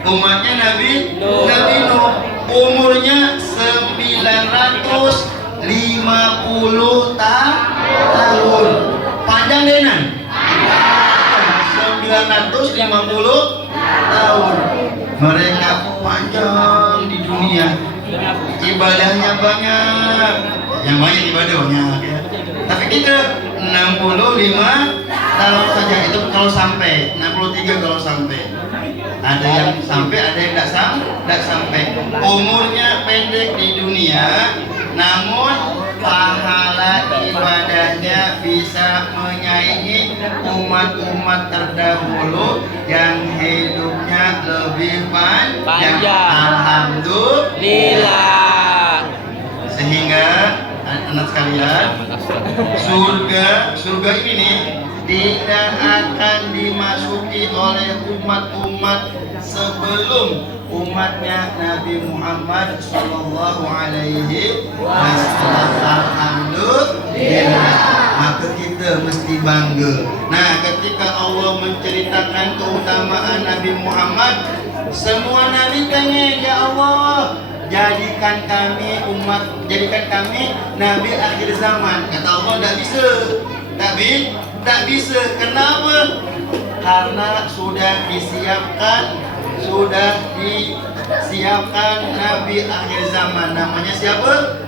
Umatnya Nabi Nuh. Umurnya 950 tahun. Panjang denan. 950 tahun. Mereka panjang di dunia. Ibadahnya banyak. Yang banyak ibadah banyak ya. Tapi kita 65 tahun saja itu kalau sampai, 63 kalau sampai. Ada yang sampai, ada yang tidak sampai. Umurnya pendek di dunia, namun pahala ibadahnya bisa menyaingi umat-umat terdahulu yang hidupnya lebih panjang. Alhamdulillah. Sehingga anak sekalian, surga ini nih tidak akan dimasuki oleh umat-umat sebelum umatnya Nabi Muhammad Sallallahu Alaihi Wasallam. Alhamdulillah. Maka kita mesti bangga. Nah, ketika Allah menceritakan keutamaan Nabi Muhammad, semua nabi tanya, ya Allah, jadikan kami nabi akhir zaman. Kata Allah, tidak bisa. Tak bisa. Kenapa? Karena sudah disiapkan nabi akhir zaman. Namanya siapa?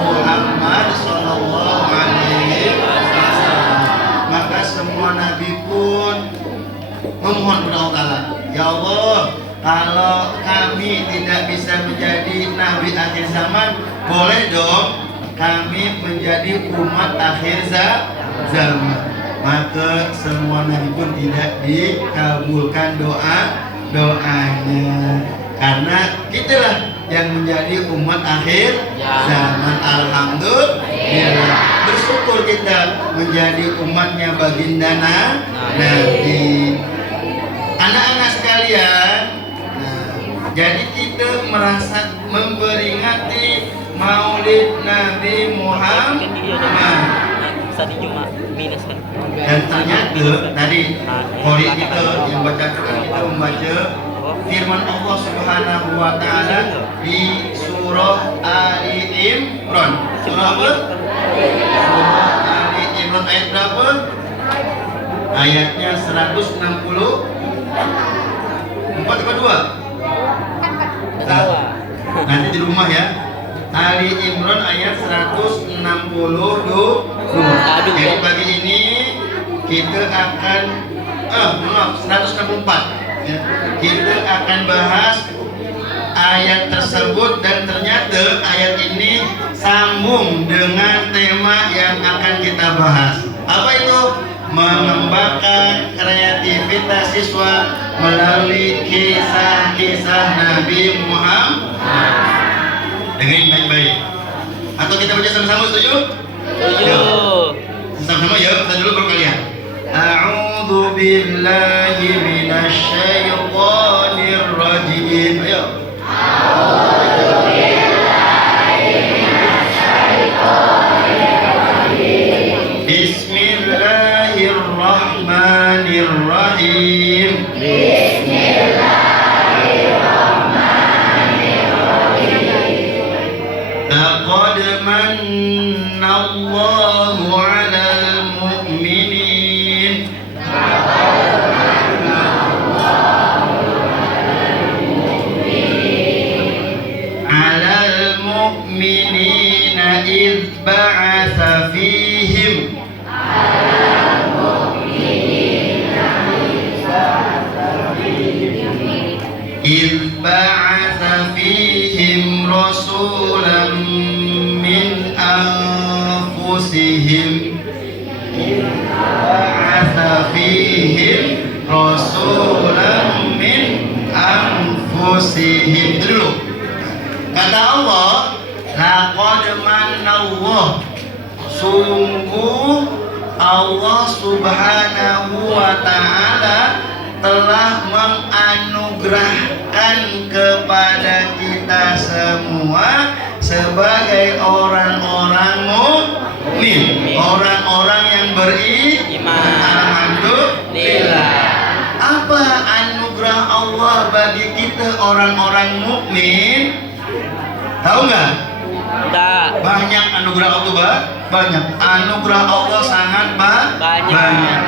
Muhammad Sallallahu Alaihi Wasallam. Maka semua nabi pun memohon kepada Allah Ta'ala, ya Allah, kalau kami tidak bisa menjadi nabi akhir zaman, boleh dong kami menjadi umat akhir zaman. Maka semua nabi pun tidak dikabulkan doanya, karena kitalah yang menjadi umat akhir zaman. Alhamdulillah. Bersyukur kita menjadi umatnya baginda Nabi. Anak-anak sekalian, jadi kita merasa memperingati Maulid Nabi Muhammad. Dan ternyata tadi kori kita yang baca Quran, kita membaca firman Allah Subhanahu wa taala di surah Ali Imran. Surah apa? Surah Ali Imran ayat berapa? Ayatnya 160. 4 atau 2? Nanti di rumah ya. Ali Imran ayat 162. Jadi pagi ini kita akan 164 ya. Kita akan bahas ayat tersebut, dan ternyata ayat ini sambung dengan tema yang akan kita bahas. Apa itu? Mengembangkan kreativitas siswa melalui kisah-kisah Nabi Muhammad. Dengerin baik-baik. Atau kita baca sama-sama, setuju? Setuju. Sama-sama ya, kita dulu baru kalian. A'udzu billahi minasy syaithanir rajim. Ayo. A'udzu billahi minasy syaithanir rajim. Bismillahirrahmanirrahim. Laqad manna Allahu 'alal mu'minin. إذ بعث فيهم رسولا من أنفسهم Dulu kata Allah, laqad manallah, sungguh Allah Subhanahu wa ta'ala telah menganugerahkan kepada kita semua sebagai orang-orang mukmin, orang-orang yang beriman. Alhamdulillah. Apa anugerah anugerah Allah bagi kita orang-orang mukmin? Tahu nggak? Tidak. Banyak anugerah Allah, banyak anugerah Allah sangat banyak.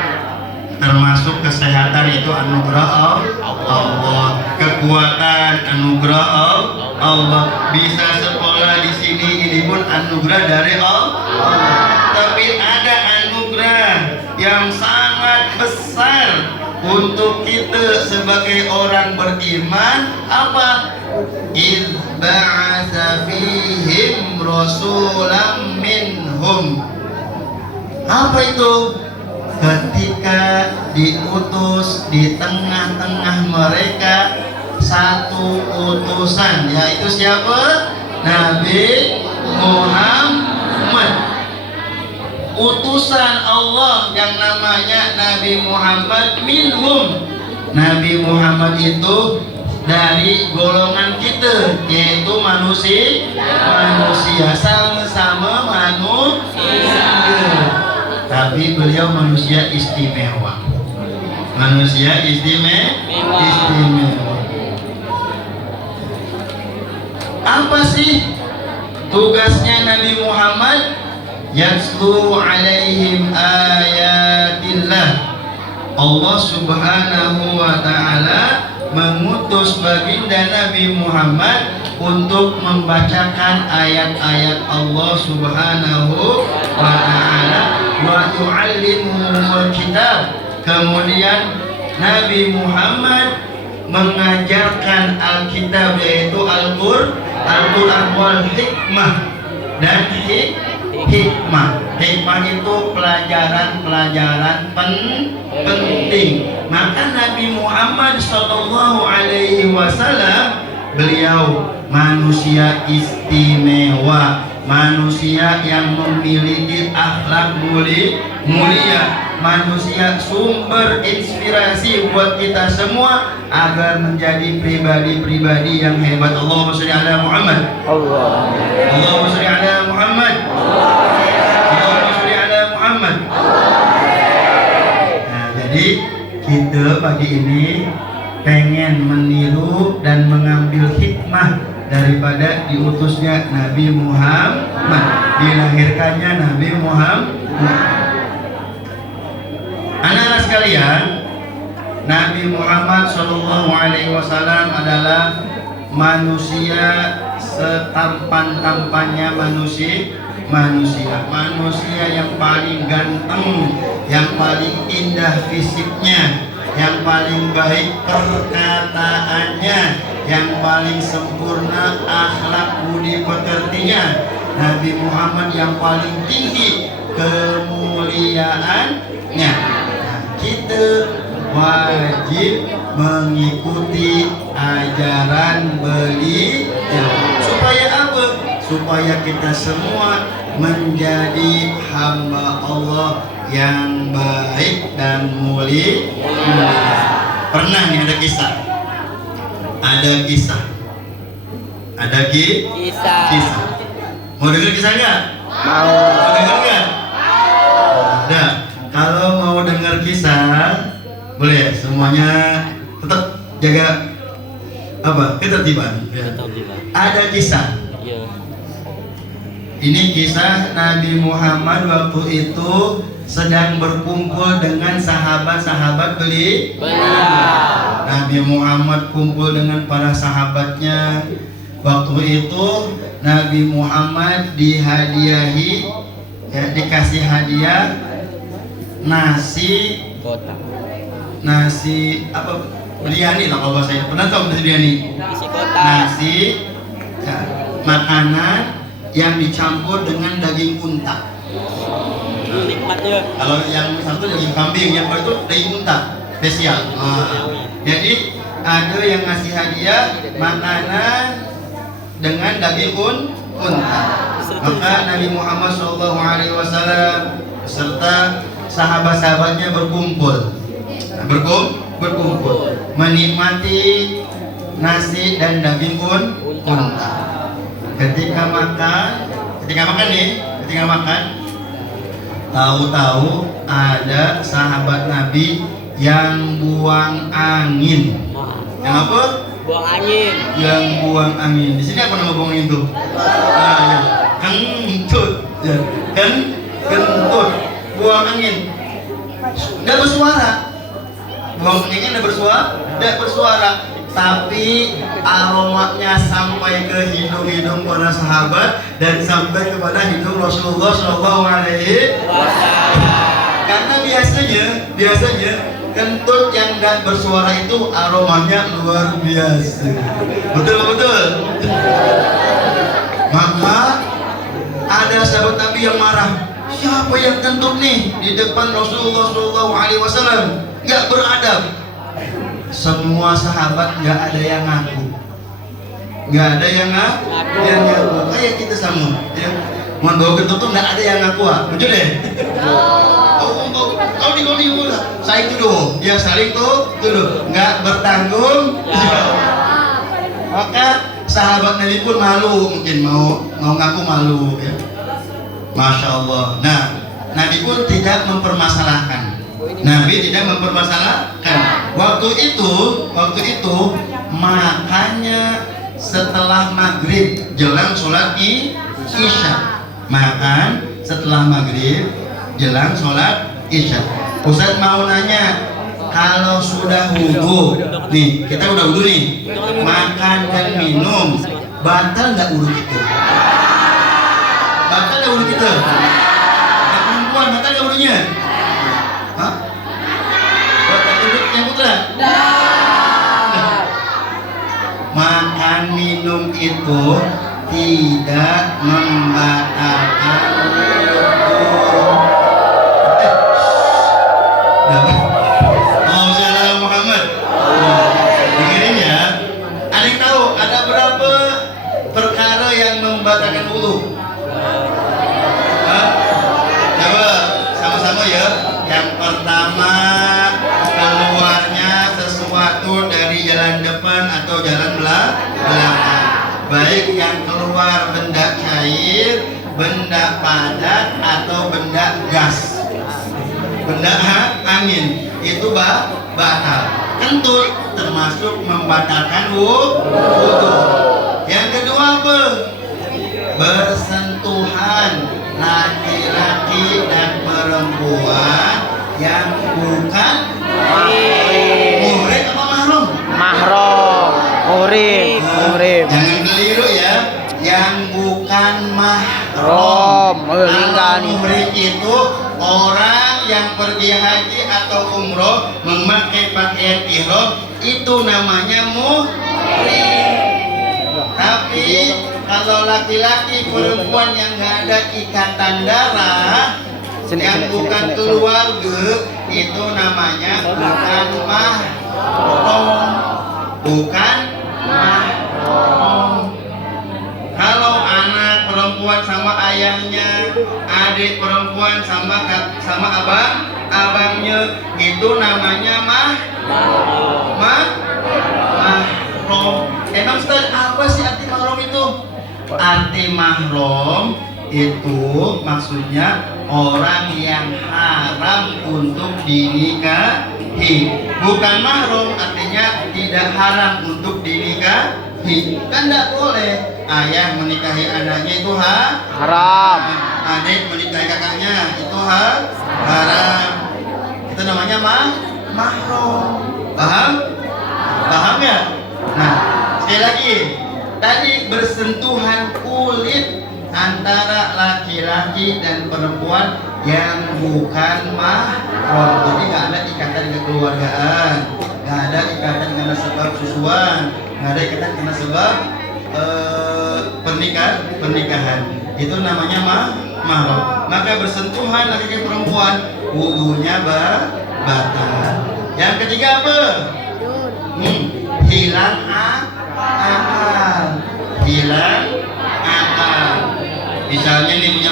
Termasuk kesehatan itu anugerah Allah, kekuatan anugerah Allah, bisa sekolah di sini ini pun anugerah dari Allah. Tapi ada anugerah yang sangat besar untuk kita sebagai orang beriman, apa? Idz ba'atsa fihim rasulam minhum. Apa itu? Ketika diutus di tengah-tengah mereka satu utusan, yaitu siapa? Nabi Muhammad. Utusan Allah yang namanya Nabi Muhammad minhum. Nabi Muhammad itu dari golongan kita, yaitu manusia, sama-sama manusia. Tapi beliau manusia istimewa. Manusia istimewa. Apa sih tugasnya Nabi Muhammad? Yatslu alaihim ayatillah. Allah Subhanahu wa ta'ala mengutus baginda Nabi Muhammad untuk membacakan ayat-ayat Allah Subhanahu wa ta'ala wa yu'allimuhumul kitab. Kemudian Nabi Muhammad mengajarkan Alkitab, yaitu Al-Quran wal hikmah dan hikmah. Hikmah itu pelajaran-pelajaran penting. Maka Nabi Muhammad sallallahu alaihi wasallam, beliau manusia istimewa, manusia yang memiliki akhlak mulia, manusia sumber inspirasi buat kita semua agar menjadi pribadi-pribadi yang hebat. Allahumma sholli ala Muhammad. Allahumma sholli ala Muhammad. Allahumma sholli ala Muhammad. Nah, jadi kita pagi ini pengen meniru dan mengambil hikmah daripada diutusnya Nabi Muhammad, dilahirkannya Nabi Muhammad. Anak-anak sekalian, Nabi Muhammad SAW adalah manusia setampan-tampannya manusia yang paling ganteng, yang paling indah fisiknya, yang paling baik perkataannya, yang paling sempurna akhlak budi pekertinya. Nabi Muhammad yang paling tinggi kemuliaannya. Kita wajib mengikuti ajaran beliau. Supaya apa? Supaya kita semua menjadi hamba Allah yang baik dan mulia. Pernah nih ada kisah. Mau dengar kisah nggak? Mau dengar nggak? Ada. Kalau mau dengar kisah, boleh semuanya tetap jaga ketertiban. Ya. Ada kisah. Ini kisah Nabi Muhammad waktu itu sedang berkumpul dengan sahabat-sahabat beliau. Nabi Muhammad kumpul dengan para sahabatnya. Waktu itu Nabi Muhammad dihadiahi, dikasih hadiah nasi biryani lah kalau bahasa ini. Pernah tahu nasi biryani? Nasi makanan yang dicampur dengan daging unta. Kalau yang satu daging kambing, yang kedua itu daging unta spesial. Jadi ada yang ngasih hadiah makanan dengan daging unta. Maka Nabi Muhammad SAW beserta sahabat-sahabatnya berkumpul menikmati nasi dan daging unta. Ketika makan, tahu-tahu ada sahabat Nabi yang buang angin. Yang apa? Buang angin. Yang buang angin. Di sini apa nama buang angin tuh? Nah, ya. Kentut. Ya. Kentut. Buang angin. Nggak bersuara. Buang anginnya nggak bersuara. Nggak bersuara. Tapi aromanya sampai ke hidung-hidung para sahabat dan sampai kepada hidung Rasulullah Shallallahu Alaihi Wasallam. Karena biasanya kentut yang nggak bersuara itu aromanya luar biasa. Betul. Maka ada sahabat Nabi yang marah. Siapa yang kentut nih di depan Rasulullah Shallallahu Alaihi Wasallam? Nggak beradab. Semua sahabat nggak ada yang ngaku, kayak kita sama ya. Mau kentut tuh nggak ada yang ngaku, betul deh. Kau di bola, saya tuduh, ya saling tuduh, nggak bertanggung jawab. Maka sahabat Nabi pun malu, mungkin mau ngaku malu ya. Masya Allah. Nah, Nabi pun tidak mempermasalahkan. Waktu itu makanya setelah maghrib jelang sholat isya. Makan setelah maghrib jelang sholat isya. Ustaz mau nanya, kalau sudah wudhu, nih kita udah wudhu nih, makan dan minum, batal nggak wudhu kita? Batal nggak wudhu kita? Perempuan batal nggak wudhunya? Hah? Yang putra? Makan minum itu tidak membatalkan wudhu. Oh, salam Muhammad. Dengerin ya. Ada yang tahu ada berapa perkara yang membatalkan wudhu? Coba sama-sama ya. Yang pertama, keluarnya sesuatu dari jalan depan atau jalan belakang. Baik yang keluar benda cair, benda padat atau benda gas. Benda angin itu batal. Kentut termasuk membatalkan wudhu. Yang kedua apa? Bersentuhan laki-laki dan perempuan yang bukan muhrim apa mahram? Muhrim. Jangan keliru ya. Yang bukan mahram. Muhrim itu orang yang pergi haji atau umroh memakai pakaian ihram, itu namanya muhrim. Tapi kalau laki-laki perempuan yang nggak ada ikatan darah, yang bukan keluarga, itu namanya bukan mahram. Kalau anak perempuan sama ayahnya, adik perempuan sama abangnya, itu namanya mahram. Emang Ustaz, apa sih arti mahram itu? Arti mahram itu maksudnya orang yang haram untuk dinikahi. Bukan mahram artinya tidak haram untuk dinikahi. Kan tidak boleh ayah menikahi anaknya itu Haram. Adik menikahi kakaknya itu haram. Itu namanya mahram. Paham ya? Nah, sekali lagi, tadi bersentuhan kulit antara laki-laki dan perempuan yang bukan mahram. Jadi nggak ada ikatan kekeluargaan, nggak ada ikatan karena sebab susuan, nggak ada ikatan karena sebab pernikahan. Itu namanya mahram. Maka bersentuhan laki-laki perempuan, wudhunya batal. Yang ketiga apa? Hilang akal. Misalnya nih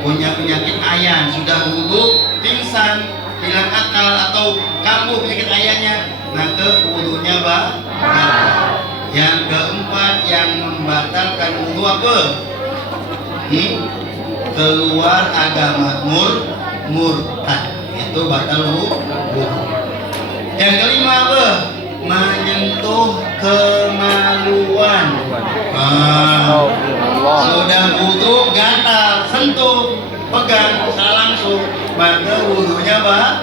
punya penyakit ayan, sudah wudhu pingsan, hilang akal, atau kambuh penyakit ayannya, maka wudhunya batal. Yang keempat yang membatalkan wudhu apa? Keluar agama, murtad, itu batal wudhu. Yang kelima apa? menyentuh kemaluan. Astagfirullah. Sudah wudu gatal, sentuh, pegang, salah langsung, maka wudunya batal.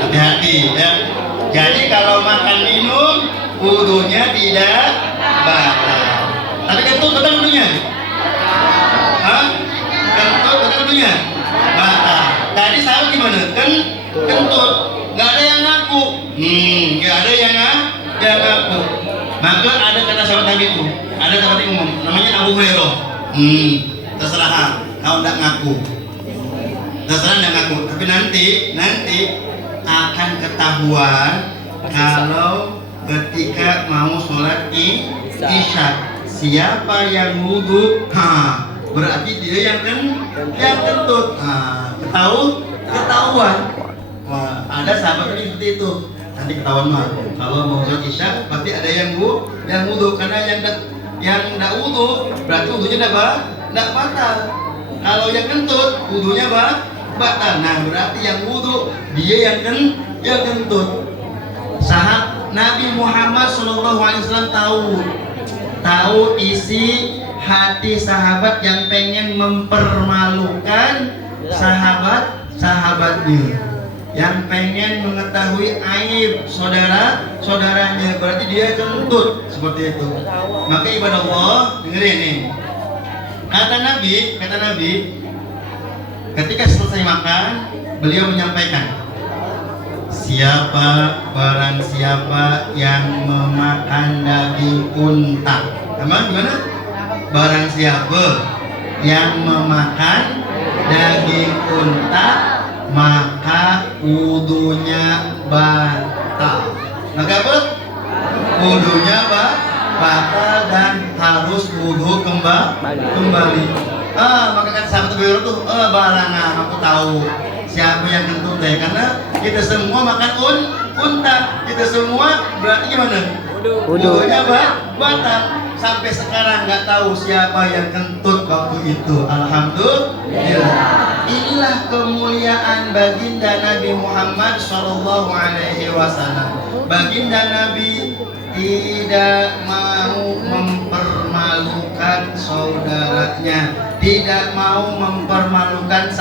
Hati-hati ya. Jadi kalau makan minum wudunya tidak batal. Tapi kentut betul wudunya? Hah? Kentut betul wudunya? Batal. Tadi sahabat gimana? Kentut. Nggak ada yang ngaku. Nggak ada yang ngaku. Maka ada kata sahabat Nabi itu. Ada sahabat yang ngomong, namanya Abu Hurairah. Terserah, kau nggak ngaku. Terserah nggak ngaku. Tapi nanti akan ketahuan kalau ketika mau sholat isya siapa yang wudu, berarti dia yang kentut. Ketahuan. Wah, ada sahabat ini seperti itu. Nanti ketahuan mah kalau mau sholat isya pasti ada yang wudu karena yang nggak wudu berarti wudunya nggak batal. Kalau yang kentut wudunya batal. Nah berarti yang wudu dia yang kentut. Nabi Muhammad SAW tahu isi hati sahabat yang pengen mempermalukan sahabatnya, yang pengen mengetahui aib saudaranya, berarti dia kentut seperti itu. Maka ibadah Allah, dengerin nih. Kata Nabi, ketika selesai makan, beliau menyampaikan, barang siapa yang memakan daging unta. Gimana? Barang siapa yang memakan daging unta, maka wudunya batal. Maka apa? Wudunya batal dan harus wudu kembali. Maka kata sahabat Abu Hurairah tuh, barangan aku tahu siapa yang kentut deh, karena kita semua makan unta, kita semua berarti gimana? Wudunya batal. Sampai sekarang nggak tahu siapa yang kentut waktu itu. Alhamdulillah. Inilah kemuliaan baginda Nabi Muhammad SAW. Baginda Nabi tidak mau mempermalukan saudaranya, tidak mau mempermalukan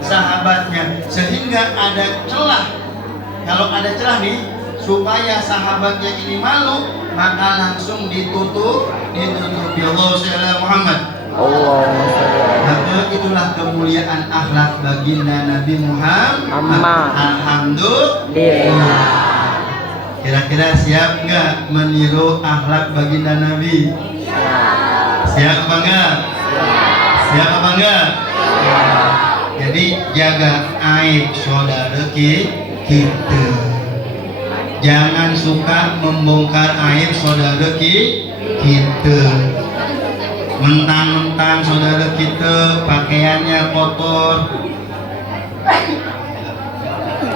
sahabatnya, sehingga ada celah. Kalau ada celah nih, supaya sahabatnya ini malu, maka langsung ditutup ya Allah Muhammad. Maka itulah kemuliaan akhlak baginda Nabi Muhammad. Alhamdulillah. Kira-kira siap nggak meniru akhlak baginda Nabi? Siap apa enggak? Siap apa enggak? Jadi jaga aib saudara kita. Jangan suka membongkar aib saudara kita. Mentang-mentang saudara kita pakaiannya kotor,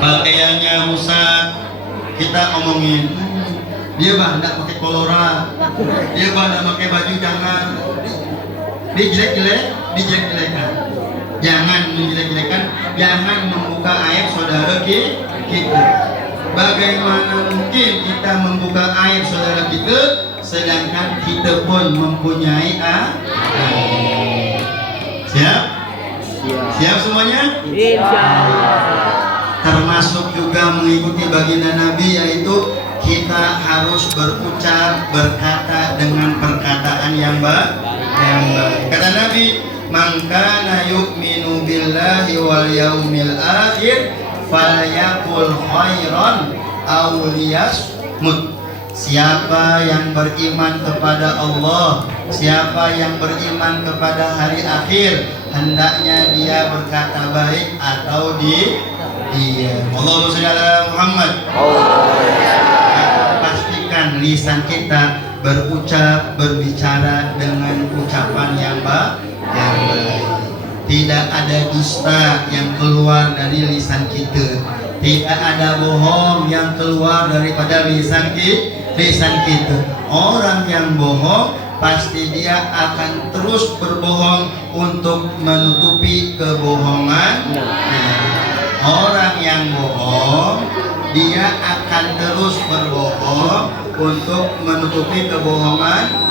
pakaiannya rusak, kita omongin, dia nggak pakai kolora, dia nggak pakai baju, jangan dijelek-jelekan, jangan menjelek-jelekan, jangan membuka aib saudara kita. Bagaimana mungkin kita membuka aib saudara kita, sedangkan kita pun mempunyai aib? Siap semuanya? Termasuk juga mengikuti baginda Nabi, yaitu kita harus berucap, berkata dengan perkataan yang baik. Kata Nabi, man kana yu'minu billahi wal yaumil akhir falyaqul khairan aw liyasmut. Siapa yang beriman kepada Allah, siapa yang beriman kepada hari akhir, hendaknya dia berkata baik atau diam. Allahumma shalli ala Muhammad. Pastikan lisan kita berucap, berbicara dengan ucapan yang baik. Tidak ada dusta yang keluar dari lisan kita. Tidak ada bohong yang keluar daripada lisan kita. Orang yang bohong pasti dia akan terus berbohong untuk menutupi kebohongan. Orang yang bohong dia akan terus berbohong untuk menutupi kebohongannya.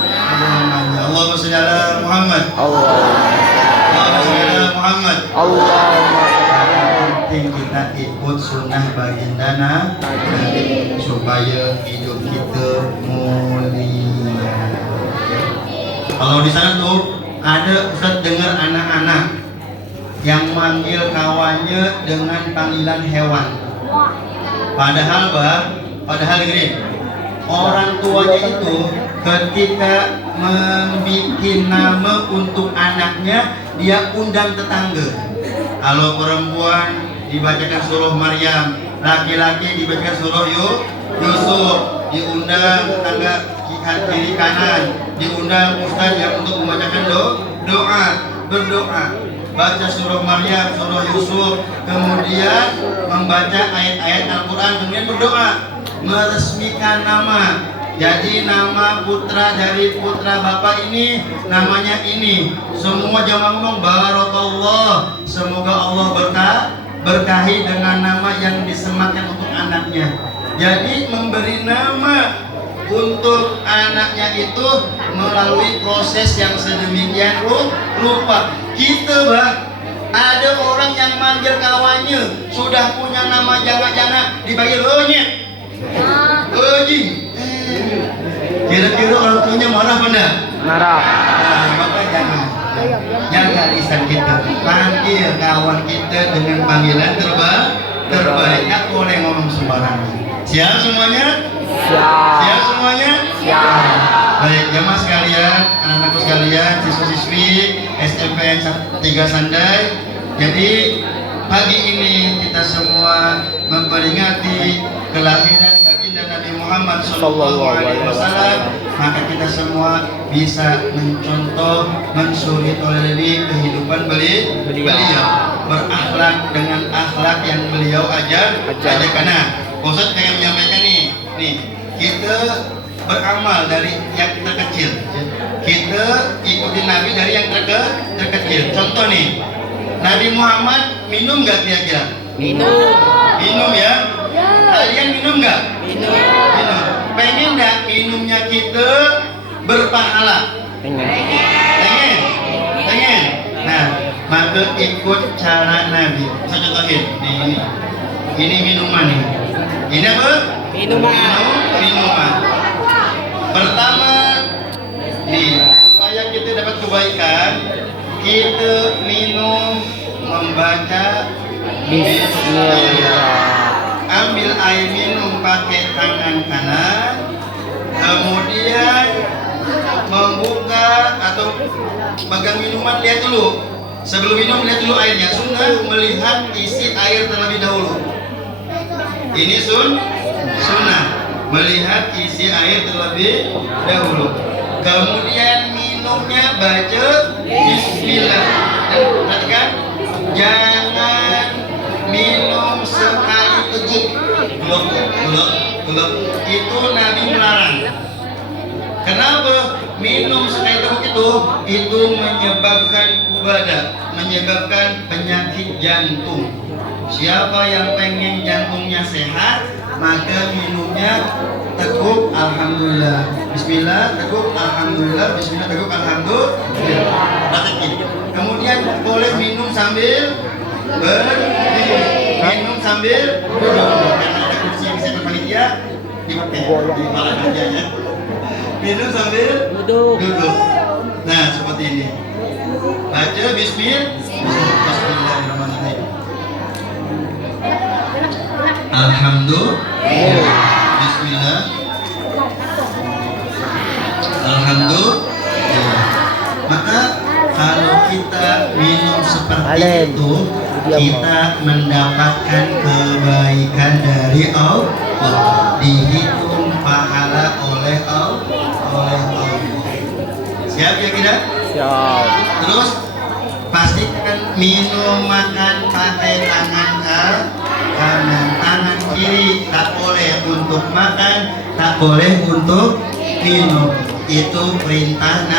Allahumma shalli ala Muhammad. Allahumma shalli ala Muhammad. Penting kita ikut sunnah baginda Nabi supaya hidup kita mulia. Kalau di sana tuh ada Ustaz dengar anak-anak yang manggil kawannya dengan panggilan hewan. Padahal dengerin, orang tuanya itu ketika membuat nama untuk anaknya dia undang tetangga. Kalau perempuan dibacakan surah Maryam, laki-laki dibacakan surah Yusuf, diundang tetangga kiri kanan, diundang ustaz yang untuk membacakan berdoa, baca surah Maryam, surah Yusuf, kemudian membaca ayat-ayat Al-Quran, kemudian berdoa, meresmikan nama. Jadi nama putra dari putra bapak ini namanya ini. Semua jamaah ngomong barakallah. Semoga Allah berkahi dengan nama yang disematkan untuk anaknya. Jadi memberi nama untuk anaknya itu melalui proses yang sedemikian rupa. Kita ada orang yang manggil kawannya sudah punya nama jangan-jangan dipanggil kira-kira orang tuanya marah benda? Marah. Nah, maka jangan lisan kita panggil kawan kita dengan panggilan terbaik. Nggak boleh ngomong sembarangan. Siap semuanya? Siap semuanya? Siap. Baik jamaah sekalian, anak-anakku sekalian, siswa-siswi SMPN 3 Sandai. Jadi pagi ini kita semua memperingati kelahiran baginda Nabi Muhammad SAW. Maka kita semua bisa mencontoh, mensuri toleransi kehidupan beliau, berakhlak dengan akhlak yang beliau ajarkan. Karena Ustaz kayak menyampaikan nih kita beramal dari yang terkecil, kita ikuti Nabi dari yang terkecil. Contoh nih, Nabi Muhammad minum nggak kira-kira? Minum ya? Kalian minum nggak? Minum. Pengen nggak minumnya kita berpahala? Pengen. Nah, maka ikut cara Nabi. Saya contohin. Ini minuman nih. Ini apa? Minuman. Pertama, supaya kita dapat kebaikan, kita minum membaca Bismillah. Ambil air minum pakai tangan kanan, kemudian membuka atau pegang minuman, lihat dulu. Sebelum minum lihat dulu airnya. Sunnah melihat isi air terlebih dahulu. Ini sunnah melihat isi air terlebih dahulu. Kemudian minumnya baca Bismillah. Perhatikan, jangan minum sekali teguk. Belum. Itu Nabi melarang. Kenapa? Minum sekali teguk itu menyebabkan kubadah, menyebabkan penyakit jantung. Siapa yang pengen jantungnya sehat, maka minumnya teguk alhamdulillah. Bismillah, teguk alhamdulillah. Bismillah, teguk alhamdulillah. Kemudian boleh minum sambil berdiri, minum sambil duduk. Karena ada kursi yang bisa berpanitia dipakai di malah aja ya. Minum sambil duduk. Nah, seperti ini. Baca Bismillahirrahmanirrahim. Alhamdulillah. Bismillah. Alhamdulillah. Maka kalau kita minum seperti itu, kita mendapatkan kebaikan dari Allah, dihitung pahala oleh Allah. Siap ya kita? Siap. Terus pastikan minum makan pakai tangan kanan, tangan kiri tak boleh untuk makan, tak boleh untuk minum. Itu perintah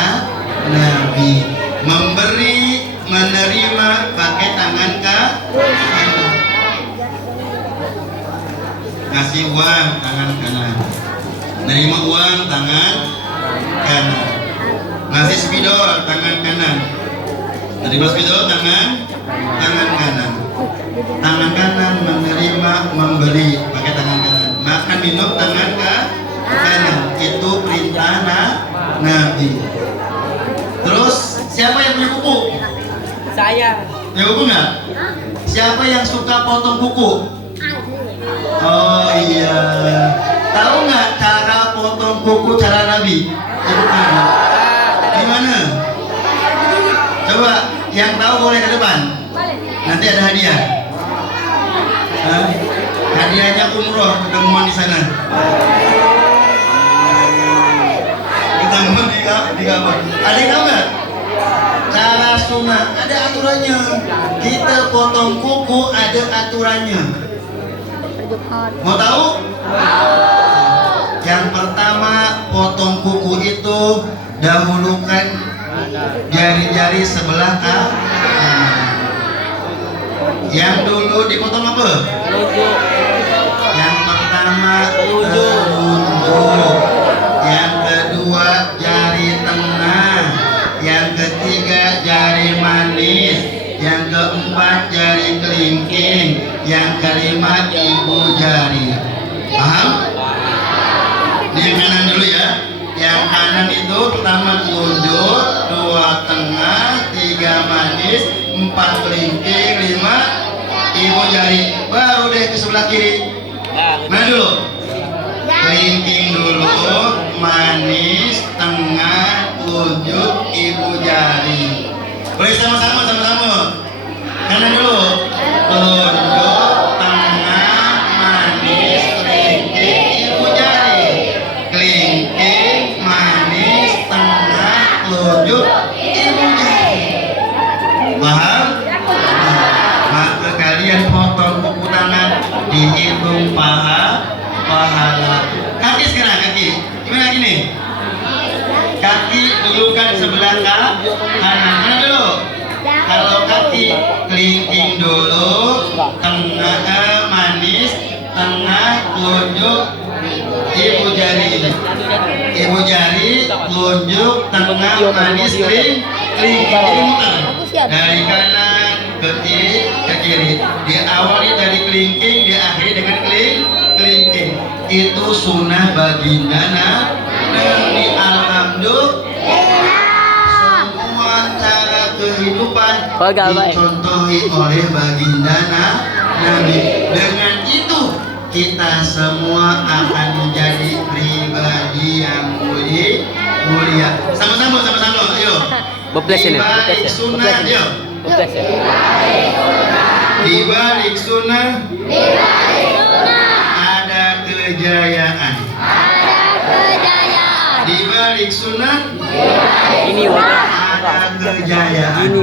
Nabi. Memberi, menerima pakai tangan kanan. ngasih uang tangan kanan, nerima uang tangan kanan, ngasih spidol tangan kanan, nerima spidol tangan kanan, tangan kanan menerima memberi pakai tangan kanan, makan minum tangan kanan, itu perintah Nabi. Terus siapa yang punya kuku? Saya. Punya kuku nggak? Siapa yang suka potong kuku? Oh iya. Tahu nggak cara potong kuku cara Nabi? Gimana? Coba yang tahu boleh ke depan. Nanti ada hadiah. Hah? Hadiahnya umroh ketemuan di sana. Ketemuan di kamar. Ada yang tahu nggak? Cara sunnah ada aturannya. Kita potong kuku ada aturannya. Mau tahu? Yang pertama, potong kuku itu dahulukan jari-jari sebelah kanan. Yang dulu dipotong apa? Yang pertama telunjuk. Yang kedua jari tengah. Yang ketiga jari manis. Yang keempat jari kelingking. Yang kelima ibu jari. Paham? Ini yang kanan dulu ya. Yang kanan itu pertama telunjuk, dua tengah, tiga manis, empat kelingking, lima ibu jari. Baru deh ke sebelah kiri. Mana dulu? Kelingking dulu, manis, tengah, telunjuk, ibu jari. Boleh sama-sama. Kanan dulu. Telunjuk, tengah, manis, kelingking, ibu jari. Kelingking, manis, tengah, telunjuk, ibu jari. Paham? Maka kalian potong kuku tangan, dihitung pahala. Kaki sekarang, kaki. Gimana gini? Kaki dulukan sebelah kanan. Mana dulu? Kalau kaki kelingking dulu, tengah manis, tengah telunjuk, ibu jari. Ibu jari, telunjuk, tengah manis, kelingking. Jadi muter dari kanan ke kiri. Diawali dari kelingking, diakhiri dengan kelingking. Itu sunnah baginda Nabi. Alhamdulillah. Semua cara kehidupan dicontohi oleh baginda Nabi. Dengan itu kita semua akan menjadi pribadi yang mulia. Sama-sama, ayo. Di balik sunnah, ayo. Di balik sunnah ada kejayaan. Di balik sunnah Ini ada kejayaan.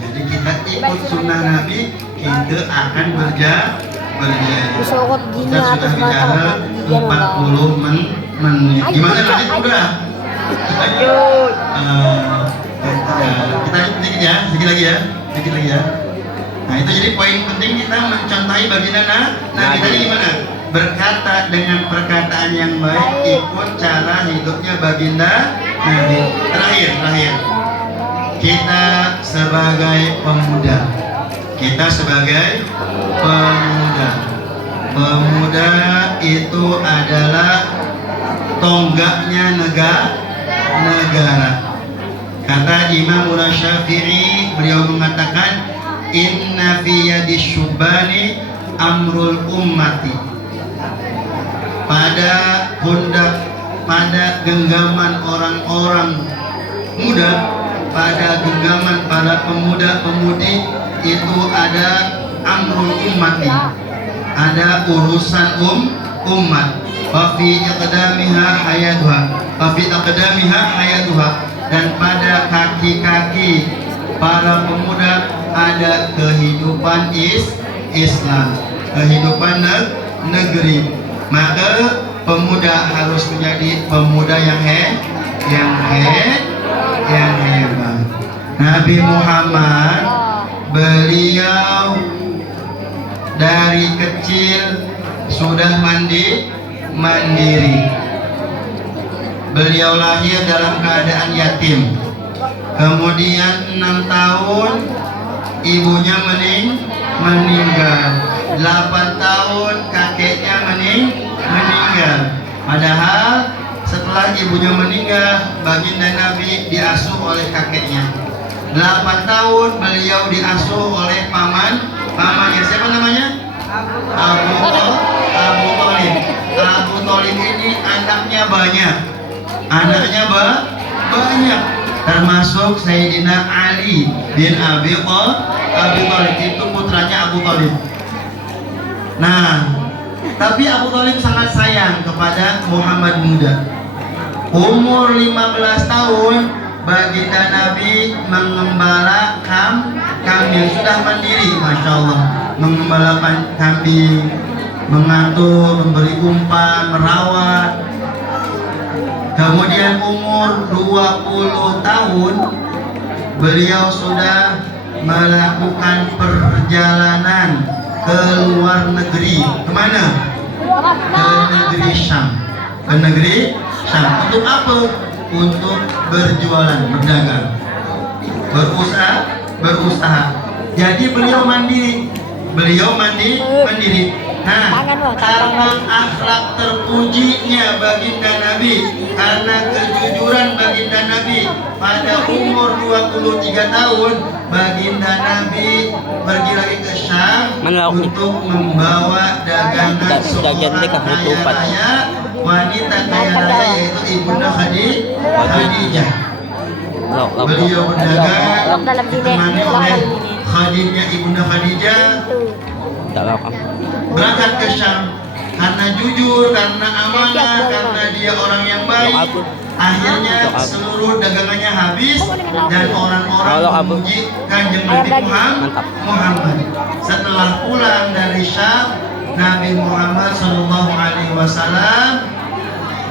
Jadi kita ikut sunnah Nabi, kita akan berjaya. Kita sudah bicara 40 menit. Gimana lanjut udah? lanjut. Kita sedikit lagi ya. Nah itu jadi poin penting kita mencontohi baginda Nabi tadi gimana? Berkata dengan perkataan yang baik, ikut cara hidupnya baginda Nabi. Terakhir, kita sebagai pemuda, pemuda itu adalah tonggaknya negara. Kata Imam Syafi'i, beliau mengatakan, inna fi yadis syubani amrul ummati. Pada genggaman orang-orang muda, pada genggaman para pemuda-pemudi itu ada amrul ummati, ada urusan umat. Wa fi aqdamiha hayatuha, dan pada kaki-kaki para pemuda ada kehidupan Islam, kehidupan negeri. Maka pemuda harus menjadi pemuda yang hebat. Nabi Muhammad beliau dari kecil sudah mandiri. Beliau lahir dalam keadaan yatim. Kemudian 6 tahun ibunya meninggal. 8 tahun kakeknya meninggal. Padahal setelah ibunya meninggal, baginda Nabi diasuh oleh kakeknya. 8 tahun beliau diasuh oleh pamannya. Siapa namanya? Abu Thalib. Abu Thalib ini anaknya banyak. Banyak. Termasuk Sayyidina Ali bin Abi Thalib, itu putranya Abu Thalib. Nah, tapi Abu Thalib sangat sayang kepada Muhammad muda. Umur 15 tahun baginda Nabi mengembala kambing. Sudah mandiri, Masya Allah. Mengembala kambing, mengatur, memberi umpan, merawat. Kemudian umur 20 tahun beliau sudah melakukan perjalanan ke luar negeri. Kemana? Ke negeri Syam. Untuk apa? Untuk berjualan, berdagang, berusaha. Jadi beliau mandiri. Nah, karena akhlak terpujinya baginda Nabi, karena kejujuran baginda Nabi, pada umur 23 tahun baginda Nabi pergi lagi ke Syam untuk membawa dagangan seorang kaya raya, wanita kaya raya, yaitu Ibunda Khadijah. Beliau berdagang ditemani oleh Khadijah, Ibunda Khadijah. Berangkat ke Syam karena jujur, karena amanah, karena dia orang yang baik. Akhirnya seluruh dagangannya habis dan orang-orang memuji Kanjeng Nabi Muhammad. Setelah pulang dari Syam, Nabi Muhammad SAW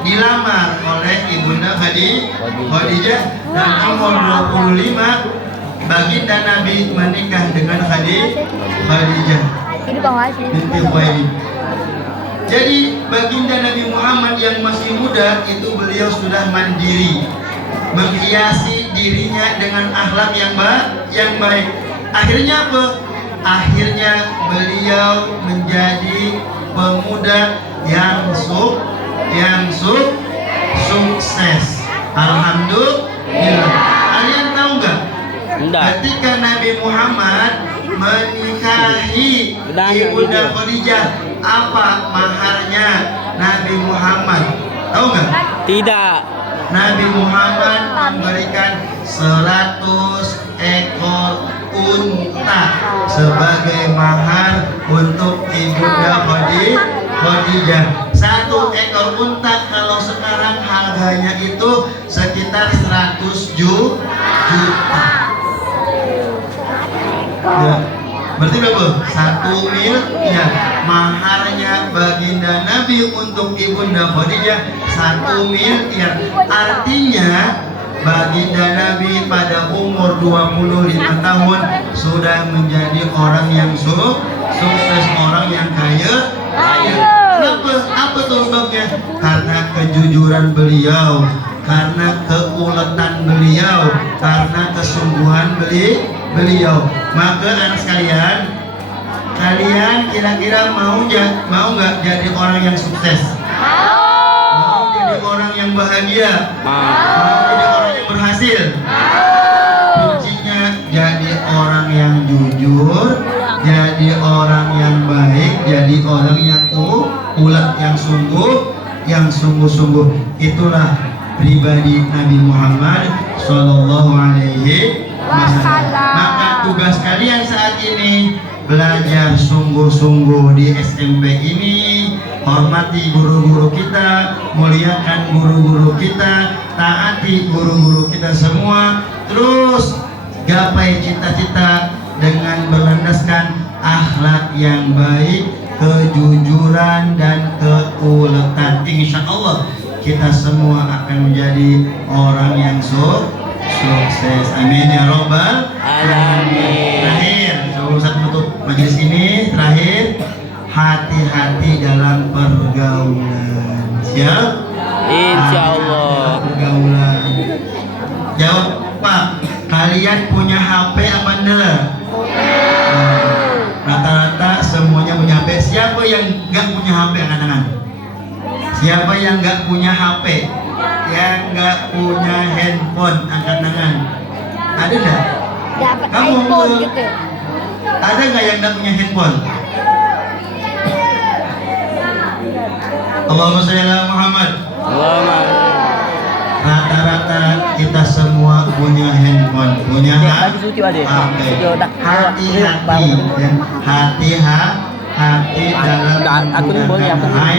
dilamar oleh Ibunda Khadijah, dan umur 25 baginda Nabi menikah dengan Khadijah binti Khuwailid. Jadi baginda Nabi Muhammad yang masih muda itu beliau sudah mandiri, menghiasi dirinya dengan akhlak yang baik. Akhirnya apa? Akhirnya beliau menjadi pemuda yang sukses. Alhamdulillah. Kalian tahu nggak? Ketika Nabi Muhammad menikahi Ibunda Khadijah, apa maharnya Nabi Muhammad? Tahu nggak? Tidak. Nabi Muhammad memberikan 100 ekor unta sebagai mahar untuk Ibunda Khadijah. 1 ekor unta kalau sekarang harganya itu sekitar 100 juta. Ya, berarti berapa? 1 miliar. Maharnya baginda Nabi untuk Ibunda Khadijah 1 miliar. Artinya baginda Nabi pada umur 25 tahun sudah menjadi orang yang sukses, orang yang kaya. Kenapa? Apa tuh sebabnya? Karena kejujuran beliau, karena keuletan beliau, karena kesungguhan beliau. Maka anak sekalian, kalian kira-kira mau nggak jadi orang yang sukses? Mau jadi orang yang bahagia? Mau jadi orang yang berhasil? Kuncinya jadi orang yang jujur, jadi orang yang baik, jadi orang yang ulet, yang sungguh-sungguh. Itulah pribadi Nabi Muhammad Sallallahu Alaihi Wasallam. Maka tugas kalian saat ini belajar sungguh-sungguh di SMP ini, hormati guru-guru kita, muliakan guru-guru kita, taati guru-guru kita semua, terus gapai cita-cita dengan berlandaskan akhlak yang baik, kejujuran dan keuletan. Insya Allah kita semua akan menjadi orang yang sukses. Amin ya robbal alamin. Terakhir, sebelum saya menutup majelis ini, terakhir hati-hati dalam pergaulan. Siap? Insya Allah. Pergaulan. Jawab Pak, kalian punya HP apa enggak? Rata-rata semuanya punya HP. Siapa yang nggak punya HP angkat tangan? Siapa yang nggak punya HP? Yang nggak punya handphone angkat tangan. Ada nggak? Dapat Kamu iPhone mau- gitu. Ada nggak yang nggak punya handphone? Allahumma sholli ala Muhammad. Rata-rata kita semua punya handphone, punya HP. Hati-hati, hati dalam menggunakan HP.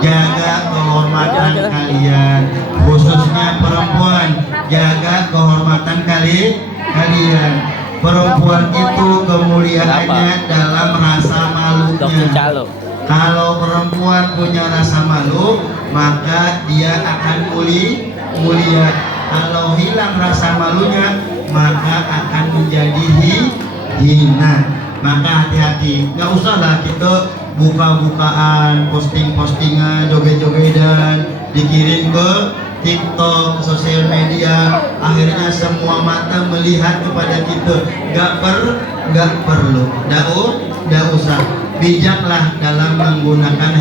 Jaga kehormatan kalian, khususnya perempuan. Jaga kehormatan kalian. Perempuan itu kemuliaannya dalam rasa malunya. Kalau perempuan punya rasa malu, maka dia akan mulia. Kalau hilang rasa malunya, maka akan menjadi hina. Maka hati-hati. Nggak usahlah kita buka-bukaan, posting-postingan, joget-jogetan, dikirim ke TikTok, sosial media. Akhirnya semua mata melihat kepada kita. Nggak perlu. Nggak usah. Bijaklah dalam menggunakan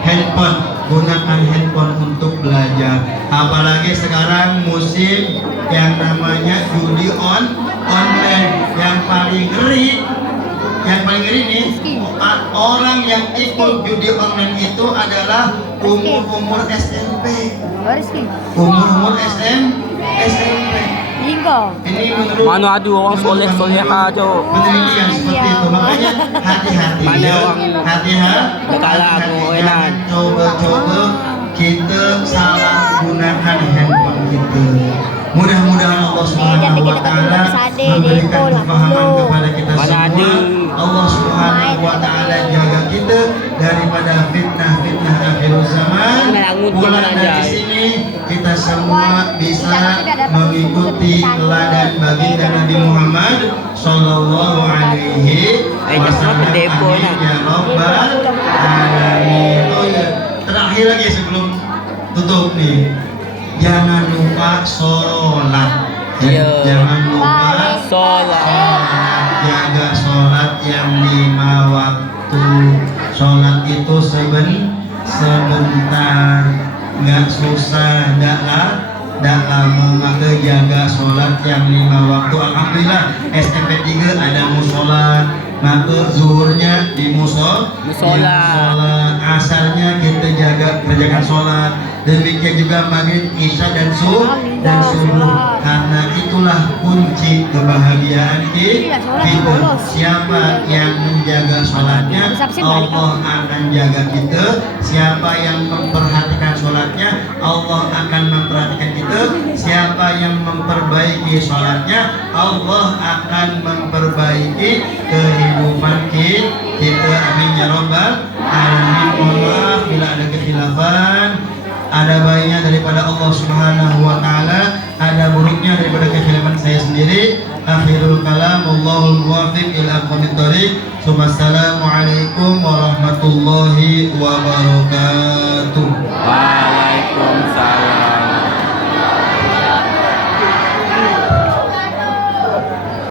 handphone. Gunakan handphone untuk belajar. Apalagi sekarang musim yang namanya judi online. Yang paling ngeri nih, orang yang ikut judi online itu adalah umur SMP. Umur SMP. Ini menurut Mana ada orang soleh-soleha tu. penelitian seperti itu. Makanya hati-hati. Mana orang Hati-hati. kalah aku enak. Coba-coba kita salah gunakan handphone kita. Mudah-mudahan Allah Subhanahu wa taala memberikan kefahaman kepada kita Mana semua. ada. Allah Subhanahu wa taala jaga kita daripada fitnah-fitnah akhir zaman. Pulang dari sini kita semua bisa mengikuti teladan baginda Nabi Muhammad sallallahu alaihi wasallam. Amin ya rabbal alamin. Oh ya, terakhir lagi sebelum tutup nih. Jangan lupa sholat. Iya. Jangan lupa Sholat. jaga sholat yang 5 waktu. Sholat itu sebentar, nggak susah, nggak lama. Maka jaga sholat yang 5 waktu. Alhamdulillah SMP 3 ada musola. Maka zuhurnya di musola, asarnya kita kerjakan sholat. Demikian juga maghrib, isya dan subuh. Karena itulah kunci kebahagiaan kita. Siapa yang menjaga sholatnya, Allah akan jaga kita. Siapa yang memperhatikan sholatnya, Allah akan memperhatikan kita. Siapa yang memperbaiki sholatnya, Allah akan memperbaiki kehidupan kita. Amin ya rabbal alamin. Mohon maaf bila ada kekhilafan. Ada baiknya daripada Allah Subhanahu wa taala, ada buruknya daripada kekhilafan saya sendiri. Akhirul kalam, wallahul muwaffiq ila aqwamit thoriq. Wassalamualaikum warahmatullahi wabarakatuh. Waalaikumsalam.